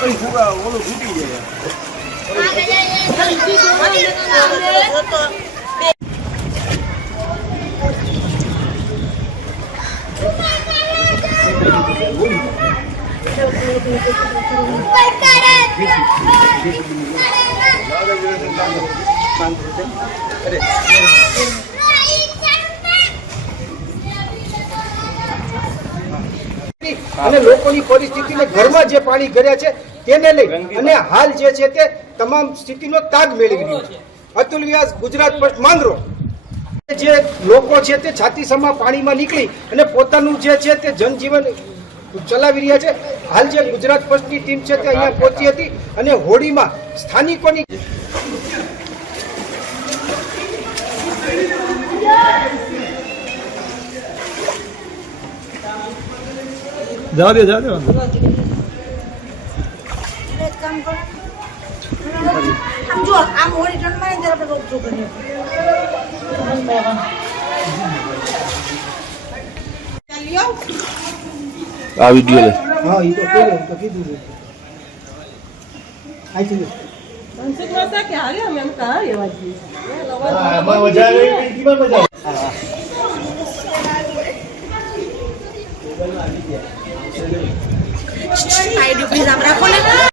પછી ફૂગા ઓલું તૂટી જાય. અને લોકોની પરિસ્થિતિને ઘરમાં જે પાણી કર્યા છે તેને લઈ અને હાલ જે છે તે તમામ સ્થિતિનો તાગ મેળવી રહ્યો છે. અતુલ વ્યાસ, ગુજરાત ફર્સ્ટ, માંગરોળ. જે લોકો છે તે છાતીસમા પાણીમાં નીકળી અને પોતાનું જે છે તે જનજીવન ચલાવી રહ્યા છે. હાલ જે ગુજરાત ફર્સ્ટની ટીમ છે તે અહીંયા પહોંચી હતી અને હોડીમાં સ્થાનિકોની જવા દે જવા દે જો આમ હોળી ટનમાં અંદર આપણે રોકજો કરીએ આ વિડિયો લે હા ઈ તો કીધું આઈ છે સંસદ માતા કે હારે અમે એમ કહા એવા છીએ મજા આવે કેમાં મજા આઈડી પ્લીઝ આમ રાખો ને